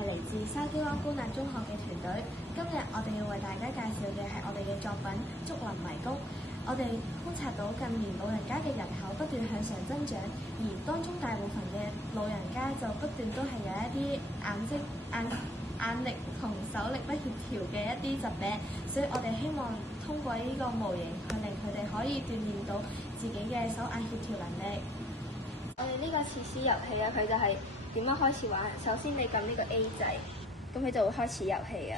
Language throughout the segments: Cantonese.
係嚟自筲箕灣官立中學嘅團隊。今日我哋要為大家介紹嘅係我哋嘅作品《竹林迷宮》。我哋觀察到近年老人家嘅人口不斷向上增長，而當中大部分嘅老人家就不斷都係有一啲眼力同手力不協調嘅一啲疾病，所以我哋希望通過呢個模型去令佢哋可以鍛鍊到自己嘅手眼協調能力。我哋呢個設施遊戲啊，佢就係點樣開始玩？首先你撳呢個 A 掣，咁佢就會開始遊戲啊。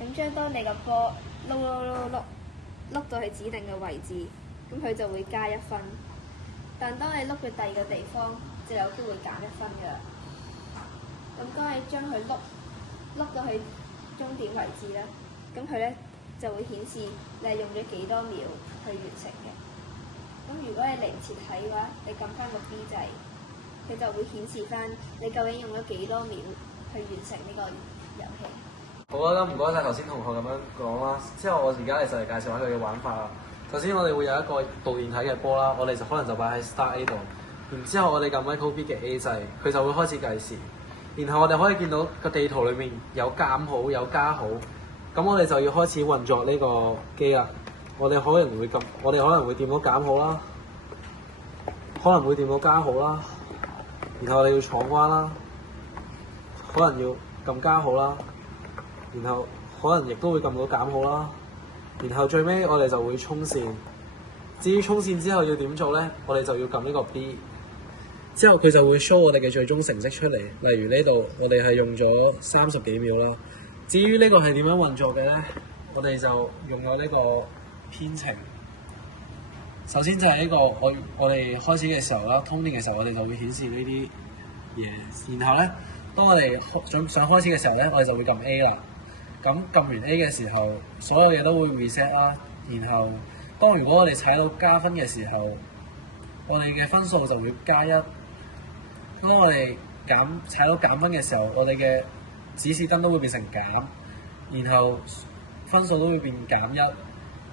咁當你個波碌到去指定嘅位置，咁佢就會加1分。但當你碌去第二個地方，就有機會減1分㗎啦。咁當你將佢碌到去終點為止啦，咁佢咧就會顯示你係用咗幾多秒去完成嘅。咁如果你嚟唔切睇嘅話，你撳翻個 B 掣，佢就會顯示翻你究竟用咗幾多秒去完成呢個遊戲。好啦，咁唔該晒頭先同學咁樣講啦。之後我而家就嚟介紹下佢嘅玩法啦。首先我哋會有一個導電體嘅波啦，我哋就可能就擺喺 Start A 度。然之後我哋撳 Micro B 嘅 A 掣，佢就會開始計時。然後我哋可以見到個地圖裏面有減號有加號，咁我哋就要開始運作呢個機啦。我哋可能會掂到減號啦，可能會掂到加號啦。然後我哋要闖關啦，可能要撳加號啦。然後可能亦都會撳到減號啦，然後最尾我哋就會衝線。至於衝線之後要點做呢？我哋就要撳呢個 B， 之後佢就會 show 我哋嘅最終成績出嚟。例如呢度我哋係用咗30幾秒啦。至於呢個係點樣運作嘅呢？我哋就用咗呢個編程。首先就係呢個我哋開始嘅時候啦，通電嘅時候我哋就會顯示呢啲嘢。然後呢，當我哋想開始嘅時候呢，我哋就會撳 A 啦。咁撳完 A 嘅時候，所有嘢都會 reset 啦。然後，如果我哋踩到加分嘅時候，我哋嘅分數就會加1。當我哋踩到減分嘅時候，我哋嘅指示燈都會變成減，然後分數都會變減1。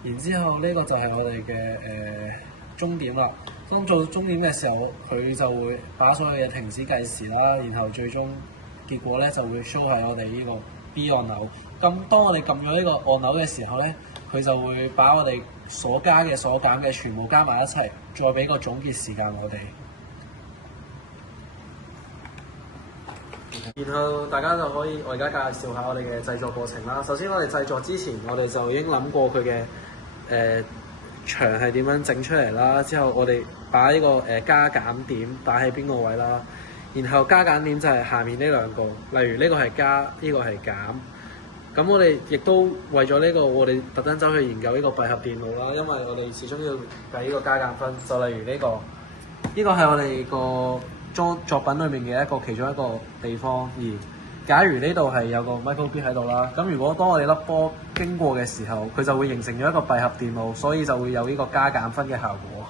然之後呢個就係我哋嘅終點啦。當做終點嘅時候，佢就會把所有嘢停止計時啦。然後最終結果咧就會 show 喺我哋呢個 B 按鈕。咁當我哋撳咗呢個按鈕嘅時候咧，佢就會把我哋所加嘅、所減嘅全部加埋一齊，再俾個總結時間我哋。然後大家就可以，我而家介紹下我哋嘅製作過程啦。首先我哋製作之前，我哋就已經諗過佢嘅牆係點樣整出嚟啦。之後我哋把呢個加減點擺喺邊個位啦。然後加減點就係下面呢兩個，例如呢個係加，呢個係減。咁我哋亦都為咗呢個，我哋特登走去研究呢個閉合電路啦，因為我哋始終要計呢個加減分。就例如呢個係我哋個作品裏面嘅其中一個地方。而假如呢度係有個 Micro B 喺度啦，咁如果當我哋粒波經過嘅時候，佢就會形成咗一個閉合電路，所以就會有呢個加減分嘅效果。